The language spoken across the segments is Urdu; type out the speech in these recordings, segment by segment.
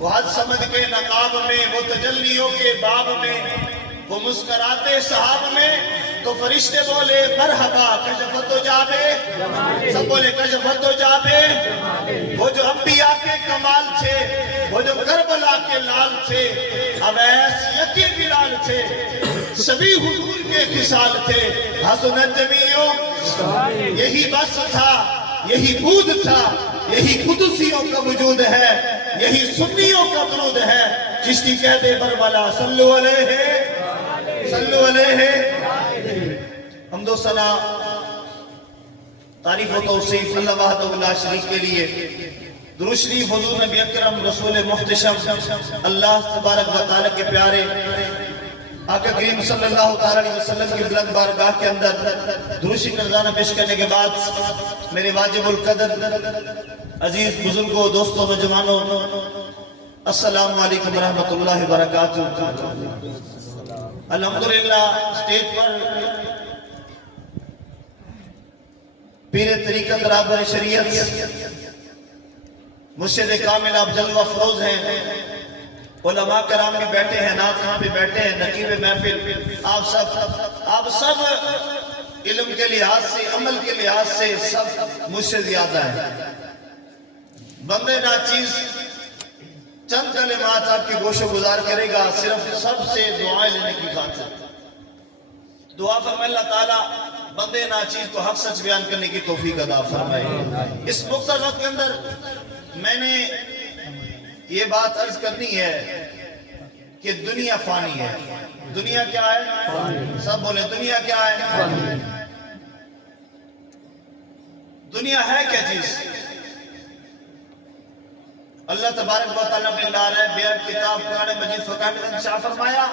وہ حد سمجھ کے نقاب میں، وہ تجلیوں کے باب میں، وہ مسکراتے صحاب میں، تو فرشتے بولے مرحبا کشفت و جابے، سب بولے کشفت و جابے۔ وہ جو انبیاء کے کمال تھے، وہ جو کربلا کے لال تھے، اویس یکی بلال تھے، سبھی حضور کے خصال تھے، حسنت جمیعوں، یہی بس تھا، یہی بود تھا، یہی قدسیوں کا وجود ہے، یہی سنیوں کا درود ہے۔ چشتی کہتے برملا صلو علیہ صلو علیہ۔ حمد و ثنا تعریف و توصیف اللہ وحدہ لا شریک کے لیے، درود شریف حضور نبی اکرم رسول محتشم اللہ تبارک و تعالی کے پیارے آقا کریم صلی اللہ علیہ وسلم کی بلند بارگاہ کے اندر درود شریف نذرانہ پیش کرنے کے بعد میرے واجب القدر عزیز بزرگوں، دوستوں، نوجوانوں، السلام علیکم ورحمۃ اللہ وبرکاتہ۔ الحمدللہ اسٹیج پر پیر طریقت رہبر شریعت مرشد کامل آپ جلوہ فروز ہیں، علماء کرام بھی بیٹھے ہیں، نعت خواں بھی بیٹھے ہیں، نقیب محفل، آپ سب علم کے لحاظ سے، عمل کے لحاظ سے سب مجھ سے زیادہ ہیں۔ بندے ناچیز چند کلمات آپ کی گوش و گزار کرے گا، صرف سب سے دعائیں لینے کی خاطر۔ دعا فرمائے اللہ تعالیٰ بندے ناچیز کو حق سچ بیان کرنے کی توفیق عطا فرمائے۔ اس مختصر وقت کے اندر میں نے یہ بات عرض کرنی ہے کہ دنیا فانی ہے۔ دنیا کیا ہے؟ سب بولیں دنیا کیا ہے؟ دنیا ہے کیا چیز؟ اللہ تبارک و تعالیٰ نے لا رہے بیان کتاب قرآن مجید فرقان میں انشاء فرمایا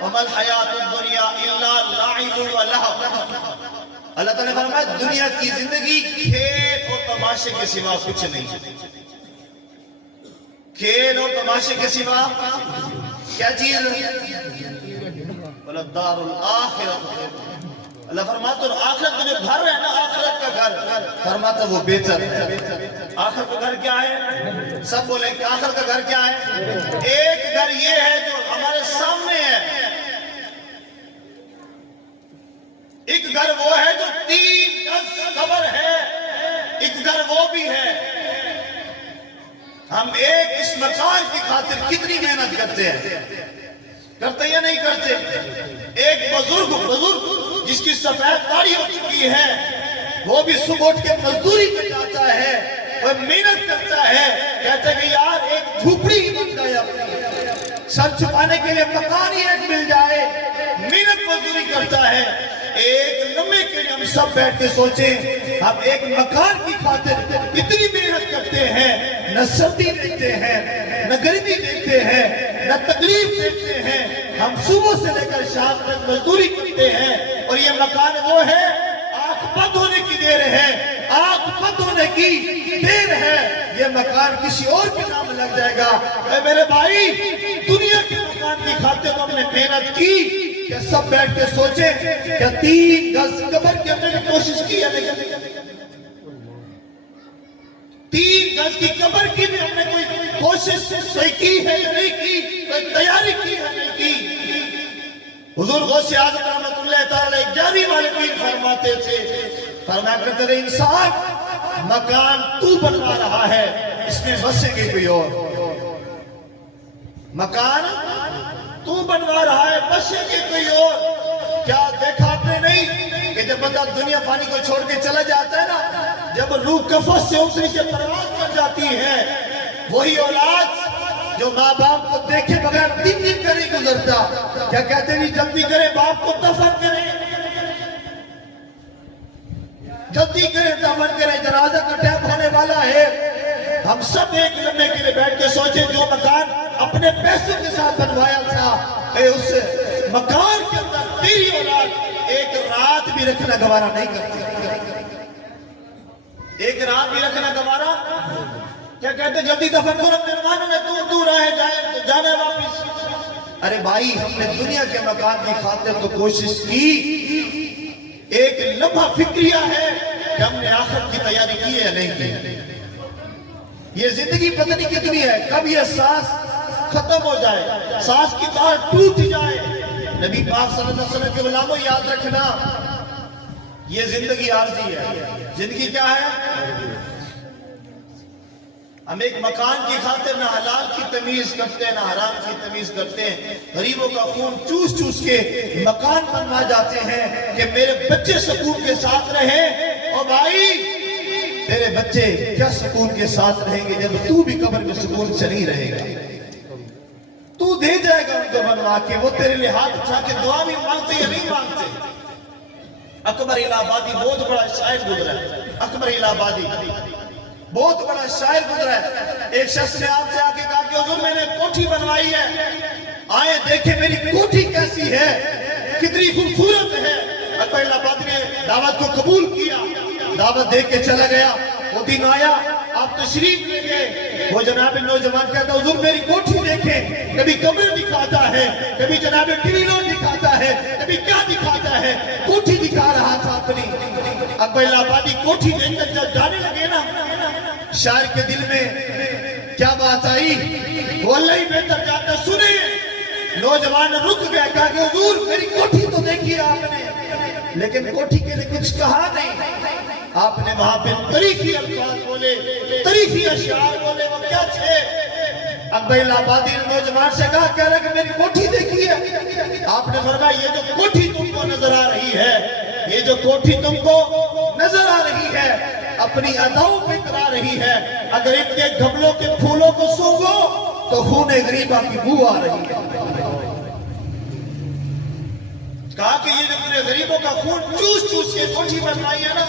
وَمَا الْحَيَاةُ الدُّنْيَا إِلَّا لَعِبٌ وَلَهْوٌ۔ اللہ تعالیٰ نے فرمایا دنیا کی زندگی کھیل اور تماشے کے سوا کچھ نہیں۔ کھیل اور تماشے کے سوا کیا چیز؟ وَلَدَّارُ الْآخِرَةُ۔ اللہ فرماتا ہے آخرت کا جو گھر ہے نا، آخرت کا گھر، فرماتا وہ بہتر ہے۔ آخرت کا گھر کیا ہے؟ سب بولیں کہ آخرت کا گھر کیا ہے؟ ایک گھر یہ ہے جو ہمارے سامنے ہے، ایک گھر وہ ہے جو 3 گز قبر ہے، ایک گھر وہ بھی ہے۔ ہم ایک اس مکان کی خاطر کتنی محنت کرتے ہیں، کرتے یا نہیں کرتے؟ ایک بزرگ جس کی سفید داڑھی ہو چکی ہے، وہ بھی صبح اٹھ کے مزدوری پہ جاتا ہے، وہ محنت کرتا ہے، کہتا ہے کہ یار ایک جھوپڑی ہی بن جائے، اپنی سر چھپانے کے لیے مکان ہی ایک مل جائے، محنت مزدوری کرتا ہے۔ ایک لمحے کے لیے ہم سب بیٹھ کے سوچیں، ہم ایک مکان کی خاطر اتنی محنت کرتے ہیں، نہ سردی دیکھتے ہیں، نہ گرمی دیکھتے ہیں، نہ تکلیف دیکھتے ہیں، ہم صبح سے لے کر شام تک مزدوری کرتے ہیں، اور یہ مکان وہ ہے آنکھ بند ہونے کی دیر ہے، آنکھ بند ہونے کی دیر ہے، یہ مکان کسی اور کے نام لگ جائے گا۔ اے میرے بھائی، دنیا کے مکان کی خاطر تو ہم نے محنت کی کہ سب بیٹھ کے سوچیں کہ 3 گز قبر کی ہم نے کوشش کی ہے، لیکن 3 گز کی قبر کی بھی ہم نے کوئی کوشش کی ہے یا نہیں کی، کوئی تیاری کی ہے نہیں کی۔ حضور غوث اعظم رحمت اللہ تعالی 11 والے پیر فرماتے تھے، فرمایا کرتے تھے انسان مکان تو بنوا رہا ہے، اس میں بسے گی کوئی اور۔ مکان تو بنوا رہا ہے، بسے گی کوئی اور۔ کیا دیکھا آپ نے نہیں کہ جب بندہ دنیا پانی کو چھوڑ کے چلا جاتا ہے نا، جب روح کفس سے اس سے پرواز کر جاتی ہے، وہی اولاد جو ماں باپ کو دیکھے بغیر 3 دن کا نہیں گزرتا، کیا کہتے ہیں جلدی کرے باپ کو دفن کرے، جلدی کرے دفن کرے، جنازہ کا ٹائم ہونے والا ہے۔ ہم سب ایک لمحے کے لیے بیٹھ کے سوچیں جو مکان اپنے پیسوں کے ساتھ بنوایا تھا، اے اس مکان کے اندر تیری اولاد ایک رات بھی رکھنا گوارا نہیں کرتی، ایک رات بھی رکھنا گوارا۔ کیا کہتے جلدی دفن کرو، مہمانوں نے دور دور آئے جانے واپس۔ ارے بھائی، ہم نے دنیا کے مکان کی خاطر تو کوشش کی، ایک لمحہ فکریہ ہے کہ ہم نے آخرت کی تیاری کی ہے یا نہیں کی۔ یہ زندگی پتہ نہیں کتنی ہے، کب یہ سانس ختم ہو جائے، سانس کی تار ٹوٹ جائے۔ نبی پاک صلی اللہ علیہ وسلم کے غلاموں یاد رکھنا، یہ زندگی عارضی ہے۔ زندگی کیا ہے؟ ہم ایک مکان کی خاطر نہ حلال کی تمیز کرتے ہیں نہ حرام کی تمیز کرتے ہیں، غریبوں کا خون چوس چوس کے مکان بنوا جاتے ہیں کہ میرے بچے سکون کے ساتھ رہیں۔ اور بھائی تیرے بچے کیا سکون کے ساتھ رہیں گے جب تو بھی قبر میں سکون سے نہیں رہے گا؟ تو دے جائے گا ان کو بنوا کے، وہ تیرے لیے ہاتھ اٹھا کے دعا بھی مانگتے یا نہیں مانگتے؟ اکبر الہ آبادی بہت بڑا شاعر گزرا ہے، اکبر الہ آبادی بہت بڑا شاعر گزرا ہے۔ ایک شخص نے آپ سے آ کے کہا کہ حضور میں نے کوٹھی بنوائی ہے، آئے دیکھیں میری کوٹھی کیسی ہے، کتنی خوبصورت ہے۔ اکبر الہ آبادی نے دعوت کو قبول کیا، دعوت دے کے چلا گیا۔ وہ دن آیا، آپ تشریف لے گئے، وہ جناب نوجوان کہتا حضور میری کوٹھی دیکھیں، کبھی کمرے دکھاتا ہے، کبھی جناب ٹی وی روم دکھاتا ہے، کبھی کیا دکھاتا ہے، کوٹھی دکھا رہا تھا اپنی۔ اکبر الہ آبادی کوٹھی دیکھ کر جب جانے لگے نا، شاعر کے دل میں کیا بات آئی وہ اللہ ہی بہتر جاتا۔ سنے نوجوان رک گیا، کہا کہ حضور میری کوٹھی تو دیکھی آپ نے، لیکن کوٹھی کے لیے کچھ کہا نہیں۔ آپ نے وہاں پہ تاریخی الفاظ بولے، تاریخی اشعار بولے، وہ کیا تھے؟ اکبر الہ آبادی نے نوجوان سے کہا، کہہ رہا کہ میری کوٹھی دیکھی ہے؟ آپ نے فرمایا یہ جو کوٹھی تم کو نظر آ رہی ہے، یہ جو کوٹھی تم کو نظر آ رہی ہے اپنی اداؤں پہ کرا رہی ہے، اگر ان کے گملوں کے پھولوں کو سونگو تو خون غریبہ کی بو آ رہی ہے۔ کہا کہ یہ جو پورے غریبوں کا خون چوس چوس کے کوٹھی بنوائی ہے نا،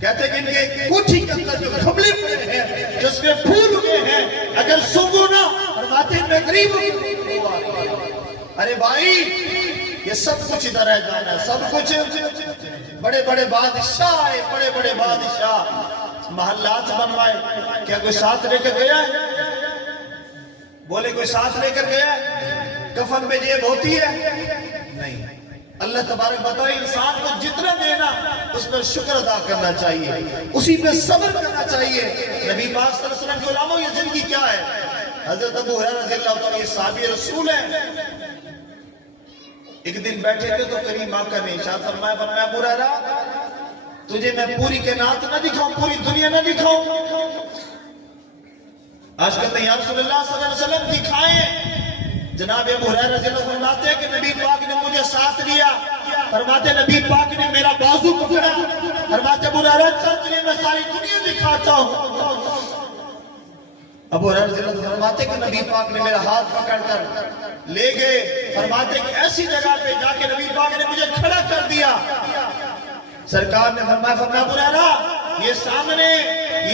کہتے ہیں کہ ان کے کوٹھی کے اندر جو گملے پڑے ہیں، جس میں پھول ہوئے ہیں، اگر سونگو نا فرماتے ہیں میں غریبوں کی بو آ رہی ہے۔ ارے بھائی یہ سب کچھ ادھر ہے جانا ہے، سب کچھ بڑے بڑے بادشاہ آئے، بڑے بڑے بادشاہ محلات بنوائے، کیا کوئی ساتھ لے کر گیا ہے؟ بولے کوئی ساتھ لے کر گیا ہے؟ کفن میں جیب ہوتی ہے؟ نہیں۔ اللہ تبارک بتائے انسان کو جتنا دینا اس پر شکر ادا کرنا چاہیے، اسی پہ صبر کرنا چاہیے۔ نبی پاک صلی اللہ علیہ وسلم کے علماء یہ زندگی کیا ہے؟ حضرت ابو ہریرہ رضی اللہ تعالیٰ یہ صحابی رسول ہے، ایک دن بیٹھے تھے تو کریم آقا نے ارشاد فرمایا، ابو ہریرہ تجھے میں پوری کائنات نہ دکھاؤں، پوری دنیا نہ دکھاؤں؟ آج کہتے ہیں یا رسول اللہ صلی اللہ علیہ وسلم دکھائیں۔ جناب ابو ہریرہ رضی اللہ عنہ فرماتے ہیں کہ نبی پاک نے مجھے ساتھ لیا، فرماتے نبی پاک نے میرا بازو پکڑا، فرماتے ابو ہریرہ چل تجھے میں ساری دنیا دکھاتا ہوں۔ ابو ہریرہ رضی اللہ عنہ فرماتے کہ نبی پاک نے میرا ہاتھ پکڑ کر لے گئے، فرماتے کہ ایسی جگہ پہ جا کے نبی پاک نے مجھے کھڑا کر دیا۔ سرکار نے فرمایا ابو ہریرہ یہ سامنے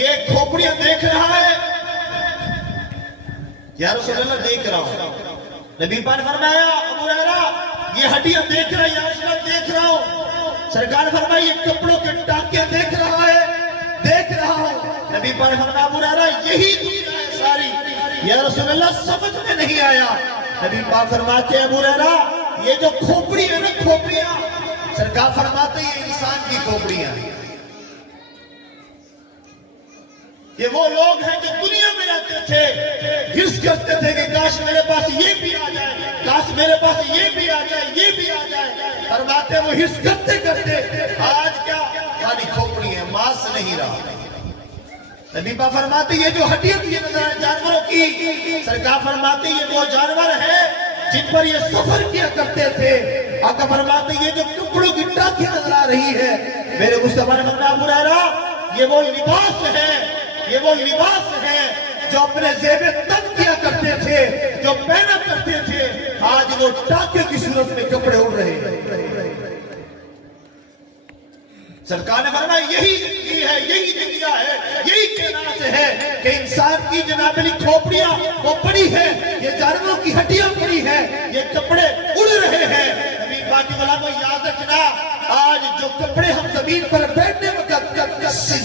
یہ کھوپڑیاں دیکھ رہا ہے؟ یا رسول اللہ دیکھ رہا ہوں۔ نبی پاک نے فرمایا ابو ہریرہ یہ ہڈیاں دیکھ رہا ہے؟ یا رسول اللہ دیکھ رہا ہوں۔ سرکار نے فرمایا یہ کپڑوں کے ٹانکے دیکھ رہا ہے؟ دیکھ رہا ہوں۔ نبی پاک نے فرمایا ابو ہریرہ یہی دنیا ہے ساری؟ یا رسول اللہ سمجھ میں نہیں آیا۔ نبی پاک فرماتے ہیں ابو ہریرہ یہ جو کھوپڑی ہے نا، کھوپڑیاں، سرکار فرماتے ہیں یہ انسان کی کھوپڑیاں، یہ وہ لوگ ہیں جو دنیا میں رہتے تھے، حرص کرتے تھے کہ کاش میرے پاس یہ بھی آ جائے، کاش میرے پاس یہ بھی آ جائے، یہ بھی آ جائے۔ فرماتے وہ حرص کرتے کرتے آج کیا خالی کھوپڑی ہے، ماس نہیں رہا۔ نبی پاک فرماتے یہ جو ہڈیاں یہ نظر آئے جانوروں کی، سرکار فرماتے یہ وہ جانور ہے جن پر یہ سفر کیا کرتے تھے۔ آقا فرماتے یہ جو کپڑوں کی ٹانکیں نظر آ رہی ہے، میرے مصطفیٰ نے فرمایا ابو ہریرہ یہ وہ لباس ہے، یہ وہ لباس ہے جو اپنے زیب تن کیا کرتے تھے، جو پہنا کرتے تھے، آج وہ ٹانکے کی صورت میں کپڑے اڑ رہے ہیں۔ سرکار نے فرمایا یہی زندگی ہے، یہی دنیا ہے، یہی کائنات ہے کہ انسان کی جناب علی کھوپڑیاں وہ پڑی ہے، یہ جانوروں کی ہڈیاں پڑی ہے، یہ کپڑے اڑ رہے ہیں۔ نبی پاک کے غلاموں یاد رکھنا، آج جو کپڑے ہم زمین پر بیٹھنے وقت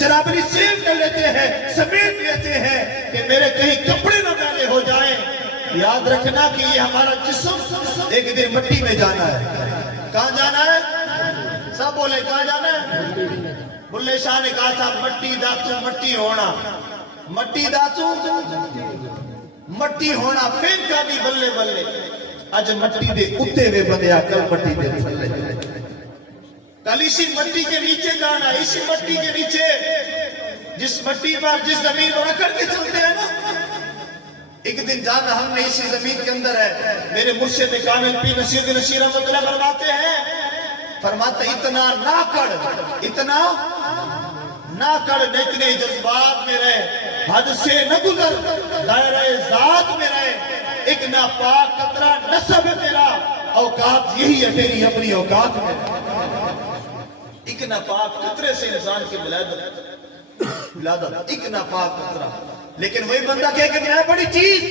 جناب علی سیو کر لیتے ہیں، سمیٹ لیتے ہیں کہ میرے کہیں کپڑے نہ میلے ہو جائیں، یاد رکھنا کہ یہ ہمارا جسم ایک دن مٹی میں جانا ہے۔ کہاں جانا ہے؟ سب بولے کہاں جانا ہے؟ بلے شاہ نے کہا تھا مٹی داتو مٹی ہونا، مٹی داتو مٹی ہونا پھینکا دی بلے بلے اج مٹی دے اتے وے بندیا کل مٹی دے تھلے کل اسی مٹی کے نیچے جانا اسی مٹی کے نیچے جس مٹی پر جس زمین پر اکڑ کے چلتے ہیں نا ایک دن جانا ہم نے اسی زمین کے اندر ہے میرے مرشد کامل پیر نصیر الدین نشی رحمۃ اللہ فرماتے ہیں فرماتے اتنا نہ کڑ اتنے جذبات میں رہے حد سے نہ گزر دائرہ ذات میں رہے ایک ناپاک قطرہ نصب ہے تیرا اوقات یہی ہے تیری اپنی اوقات میں ایک ناپاک قطرے سے انسان کی ولادت ایک ناپاک قطرہ لیکن وہی بندہ کہے کہ میں بڑی چیز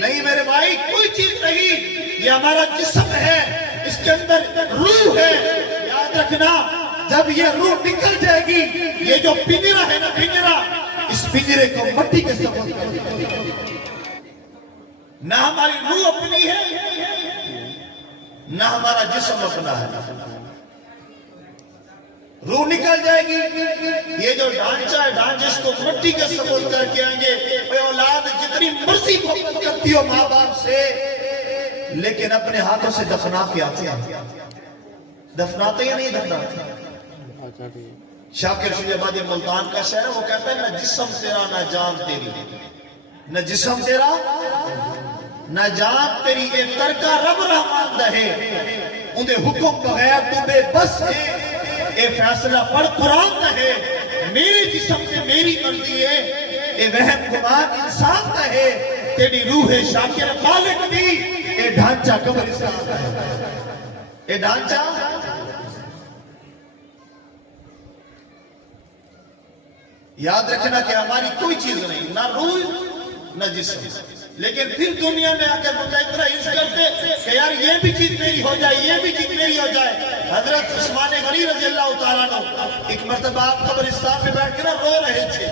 نہیں میرے بھائی کوئی چیز نہیں یہ ہمارا جسم ہے اس کے اندر روح ہے یاد رکھنا جب یہ روح نکل جائے گی یہ جو پنجرا ہے نا پنجرا اس پنجرے کو مٹی کے سبب نہ ہماری روح اپنی ہے نہ ہمارا جسم اپنا ہے روح نکل جائے گی یہ جو ڈھانچہ ہے ڈھانچے کو مٹی کے سبب کر کے آئیں گے اے اولاد جتنی مرضی محبت کرتی ہو ماں باپ سے لیکن اپنے ہاتھوں سے دفنا کے آتے ہیں دفناتے یا نہیں دفناتے شاکر شجاع آبادی ملتان کا شہر ہے وہ کہتا ہے نہ جسم تیرا نہ جان تیری نہ جسم تیرا نہ جان تیری اے ترکا رب رحمان دہے انہیں حکم بغیر تو بے بس ہے اے فیصلہ پڑھ قرآن دہے میرے جسم سے میری مرضی ہے اے وہم گمان انسان دہے تیری روح شاکر خالق دی اے ڈھانچہ قبرستان دہے اے ڈھانچہ یاد رکھنا کہ ہماری کوئی چیز نہیں نہ روح نہ جسم لیکن پھر دنیا میں آ کر بندہ اتنا عز کرتے کہ یار یہ بھی چیز میری ہو جائے یہ بھی چیز میری ہو جائے حضرت عثمان غنی رضی اللہ تعالیٰ عنہ ایک مرتبہ آپ قبرستان میں بیٹھ کر رو رہے تھے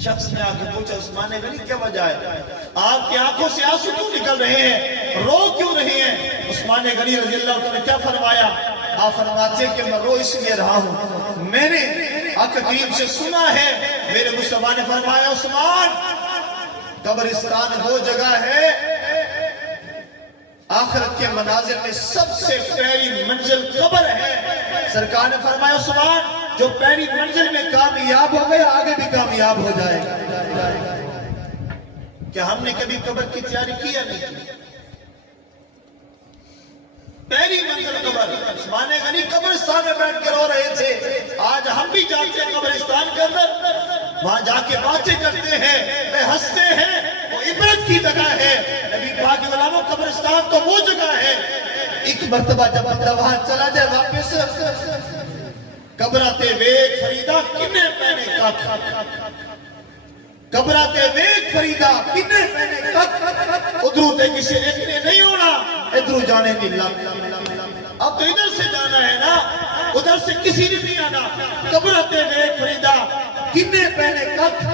شخص نے آ کے پوچھا عثمان غنی کیا وجہ ہے آپ کی آنکھوں سے آنسو کیوں نکل رہے ہیں رو کیوں رہے ہیں عثمان غنی رضی اللہ تعالیٰ نے کیا فرمایا آپ فرماتے کہ میں رو اس لیے رہا ہوں میں نے آقا کریم سے سنا ہے میرے مصطفیٰ نے فرمایا عثمان قبرستان وہ جگہ ہے آخرت کے مناظر میں سب سے پہلی منزل قبر ہے سرکار نے فرمایا عثمان جو پہلی منزل میں کامیاب ہو گیا آگے بھی کامیاب ہو جائے کیا ہم نے کبھی قبر کی تیاری کی یا نہیں کی پہلی منزل قبر عثمان غنی قبرستان میں بیٹھ کر رو رہے تھے آج ہم بھی جاتے ہیں قبرستان کے اندر وہاں جا کے باتیں کرتے ہیں ہنستے ہیں وہ عبرت کی جگہ ہے نبی پاک علماء قبرستان تو وہ جگہ ہے ایک مرتبہ جب بندہ وہاں چلا جائے واپس قبراتے ویک فریدہ کنے پہنے کک قبراتے ویک فریدہ کنے پہنے کک ادھرو تے کسی ایک نے نہیں ہونا ادھرو جانے نہیں لگ اب تو ادھر سے جانا ہے نا ادھر سے کسی نے نہیں آنا قبراتے ویک فریدہ کنے پہنے کک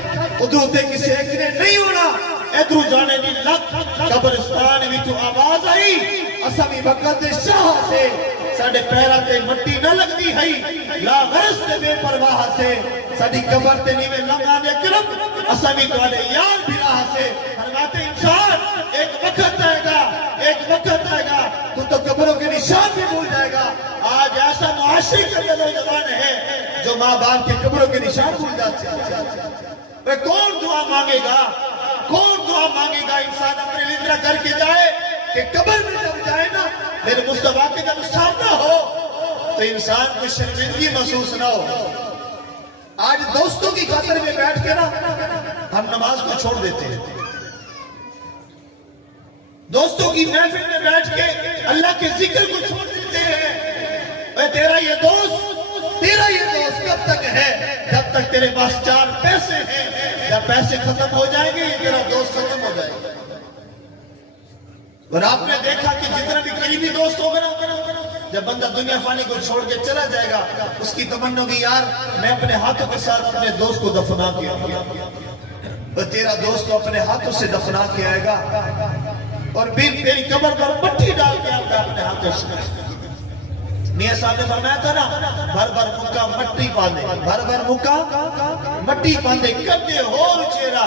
ادھرو تے کسی ایک نے نہیں ہونا ادھرو جانے نہیں لگ قبرستان میں تو آواز آئی اسامی وقت شاہ سے ساڑھے پیراتے مٹی نہ لگتی ہے لا غرص تے بے پرواہ سے ساڑھی قبر تے نیوے لنگا دے کرم اسامی توالے یار بھی راہ سے فرماتے انسان ایک وقت آئے گا تو قبروں کے نشان بھی بھول جائے گا آج ایسا معاشرے کا نوجوان ہے جو ماں باپ کے قبروں کے نشان بھول جاتے ہیں کون دعا مانگے گا انسان اپنے لیے کر کے جائے کہ قبر میں جب جائے نا میرے مصطفیٰ کے جب سامنا ہو تو انسان کو شرمندگی محسوس نہ ہو آج دوستوں کی خاطر میں بیٹھ کے نا ہم نماز کو چھوڑ دیتے ہیں دوستوں کی محفل میں بیٹھ کے اللہ کے ذکر کو چھوڑ دیتے ہیں اے تیرا یہ دوست کب تک ہے جب تک تیرے پاس 4 پیسے ہیں جب پیسے ختم ہو جائیں گے یہ تیرا دوست ختم ہو جائے گا اور آپ نے دیکھا کہ جتنا بھی قریبی دوست ہوگا نا جب بندہ دنیا فانی کو چھوڑ کے چلا جائے گا اس کی تمنا ہوگی یار میں اپنے ہاتھوں کے ساتھ اپنے دوست کو دفنا کے اور تیرا دوست اپنے ہاتھوں سے دفنا کے آئے گا اور پھر تیری قبر پر مٹی ڈال کے آپ کا اپنے ہاتھوں سے میاں صاحب نے فرمایا تھا نا بھر مکہ مٹی پاندے بھر مکہ مٹی پاندے کدے ہور چہرہ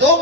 2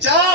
4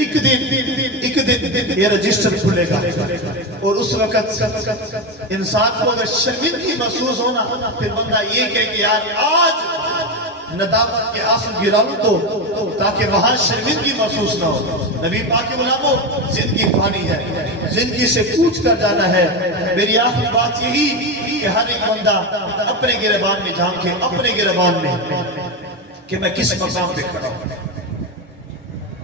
ایک دن یہ رجسٹر کھلے گا اور اس وقت انسان کو اگر شرمندگی محسوس ہونا پھر بندہ یہ کہے کہ یار آج ندامت کے آنسو گراؤں تو تاکہ وہاں شرمندگی محسوس نہ ہو۔ نبی پاک کے غلاموں، زندگی فانی ہے، زندگی سے کوچ کر جانا ہے۔ میری آخری بات یہی کہ ہر ایک بندہ اپنے گریبان میں جھانکے، اپنے گریبان میں کہ میں کس مقام پہ کھڑا ہوں،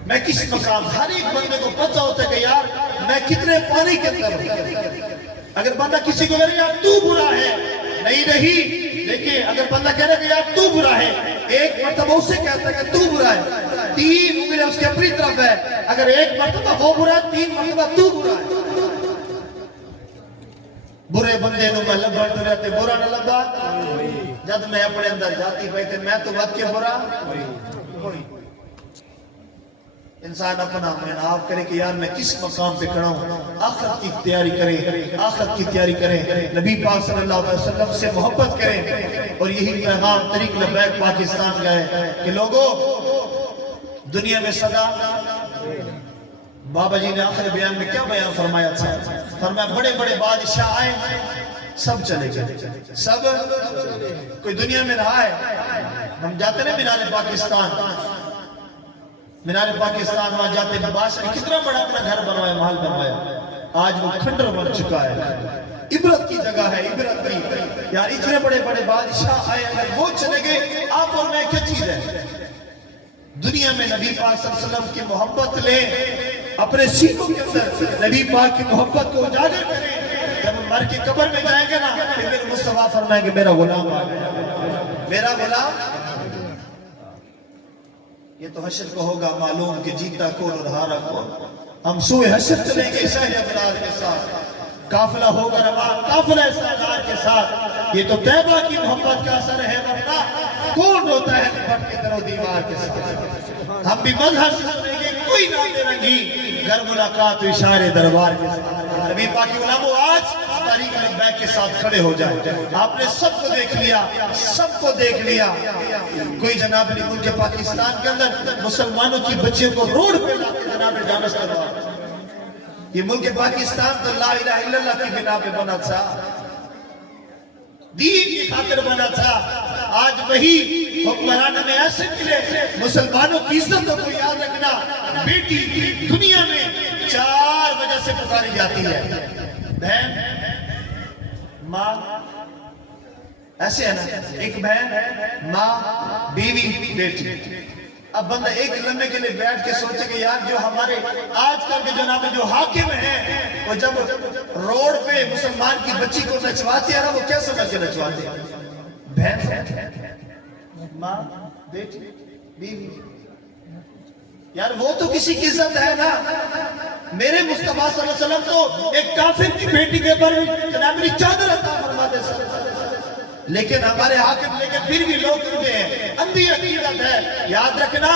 میں کس مقام۔ ہر ایک بندے کو پتہ ہوتا ہے کہ یار میں کتنے پانی کے اندر ہوں۔ اگر بندہ کسی کو کہہ رہا یار تو برا ہے، نہیں دیکھیں، اگر بندہ کہہ رہا کہ یار تو برا ہے، ایک مرتبہ اسے کہتا ہے کہ تو برا ہے، 3 انگلیں اس کے اپنی طرف ہے۔ اگر ایک مرتبہ وہ برا ہے، 3 مرتبہ تو برا ہے۔ برے بندے نو میں لبھا تو رہتے، برا نہ لبھا جد میں اپنے اندر جاتی بیٹھے، میں تو وقت کے برا کوئی۔ انسان اپنا محناب کرے کہ یار میں کس مقام پہ کھڑا ہوں، آخرت کی تیاری کریں، آخرت کی تیاری کریں، نبی پاک صلی اللہ علیہ وسلم سے محبت کریں۔ اور یہی پیغام طریق لبیک پاکستان کا ہے کہ لوگوں، دنیا میں صدا، بابا جی نے آخر بیان میں کیا بیان فرمایا تھا؟ فرمایا بڑے بڑے بادشاہ آئے، سب چلے گئے، سب کوئی دنیا میں رہا ہے۔ ہم جاتے ہیں مینار پاکستان، مینار پاکستان وہاں جاتے ہیں، بادشاہ نے کتنا بڑا اپنا گھر بنوایا، محل بنوایا، آج وہ کھنڈر بن چکا ہے۔ عبرت کی جگہ ہے، عبرت کی، یار اتنے بڑے بڑے بادشاہ آئے، اگر وہ چلے گئے، آپ اور میں کیا چیز ہے؟ دنیا میں نبی پاک صلی اللہ علیہ وسلم کی محبت لیں، اپنے سینوں کے اندر نبی پاک کی محبت کو اجاگر کریں۔ جب مر کے قبر میں جائیں گے نا، پھر میرے مصطفیٰ فرمائیں کہ میرا غلام آ گیا، میرا غلام۔ یہ تو حشر کو ہوگا معلوم کہ جیتا کون اور ہارا کون۔ ہم سوئے حشر چلیں گے شہر ابرار کے ساتھ، قافلہ ہوگا روان، قافلہ سالار کے ساتھ۔ یہ تو طیبہ کی محبت کا اثر ہے، ورنہ کون روتا ہے لپٹ کے در و دیوار کے ساتھ۔ ہم بھی مظہر سنیں گے کوئی نام رنگی، گر ملاقات و اشارے دربار کے ساتھ۔ نبی پاک کے غلاموں، آج طریق لبیک کے ساتھ کھڑے ہو جائیں۔ آپ نے سب کو دیکھ لیا، سب کو دیکھ لیا۔ کوئی جناب نے ملک پاکستان کے اندر مسلمانوں کی بچیوں کو روڈ پہ لا کے جناب نے جانس کروا۔ یہ ملک پاکستان تو لا الہ الا اللہ کی بنا پہ بنا تھا، دین کی خاطر بنا تھا۔ آج وہی حکمران میں ایسے ملے، مسلمانوں کی عزت کو یاد رکھنا، بیٹی دنیا میں 4 وجہ سے پکاری جاتی ہے، بہن، ماں، ایسے ہے نا، ایک بہن، ماں، بیوی، بیٹی۔ اب بندہ ایک لمحے کے لیے بیٹھ کے سوچے کہ یار جو ہمارے آج کل کے جناب جو حاکم ہیں، وہ جب روڈ پہ مسلمان کی بچی کو نچواتے ہیں نا، وہ کیا سمجھ کے نچواتے ہیں؟ بہن، ماں، بیٹی، بیوی، یار وہ تو کسی کی عزت ہے نا۔ میرے مصطفیٰ صلی اللہ علیہ وسلم تو ایک کافر کی بیٹی کے پر جناب میری چادر عطا فرماتے ہیں، لیکن ہمارے حاکم لیکن پھر بھی لوگ کرتے ہیں، اندھی عقیدت ہے۔ یاد رکھنا،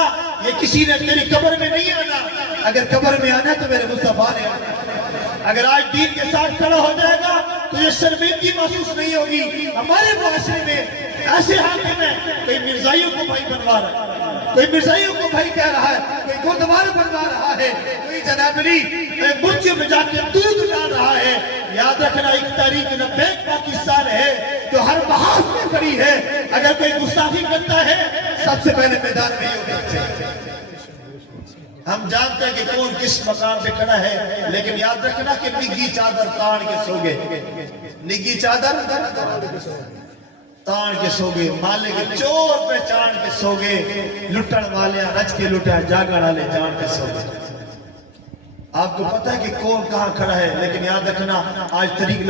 یہ کسی نے تیری قبر میں نہیں آنا، اگر قبر میں آنا تو میرے مصطفیٰ نے آنا۔ اگر آج دین کے ساتھ کھڑا ہو جائے گا تو یہ شرمندگی محسوس نہیں ہوگی۔ ہمارے معاشرے میں ایسے حاکم ہیں، کوئی مرزائیوں کو بھائی بنوا رہا ہے، کوئی مرزائیوں کو بھائی کہہ رہا ہے، کوئی گردوار بنوا رہا ہے، کوئی جناب علی مرچے میں جا کے دودھ ڈال رہا ہے۔ یاد رکھنا، ایک طریق لبیک پاکستان ہے جو ہر محاذ میں کھڑی ہے۔ اگر کوئی گستاخی کرتا ہے، سب سے پہلے میدان میں ہی ہوتا ہے۔ ہم جانتے ہیں کہ کون کس مقام پہ کھڑا ہے، لیکن یاد رکھنا کہ نگی چادر تان کے سو گئے، نگی چادر تان کے سو گئے، مالے کے چور پہچان کے سو گئے، لٹن والے رج کے لٹا، جاگن والے جان کے سو گئے۔ آپ کو پتہ ہے کہ کون کہاں کھڑا ہے، لیکن یاد رکھنا آج طریق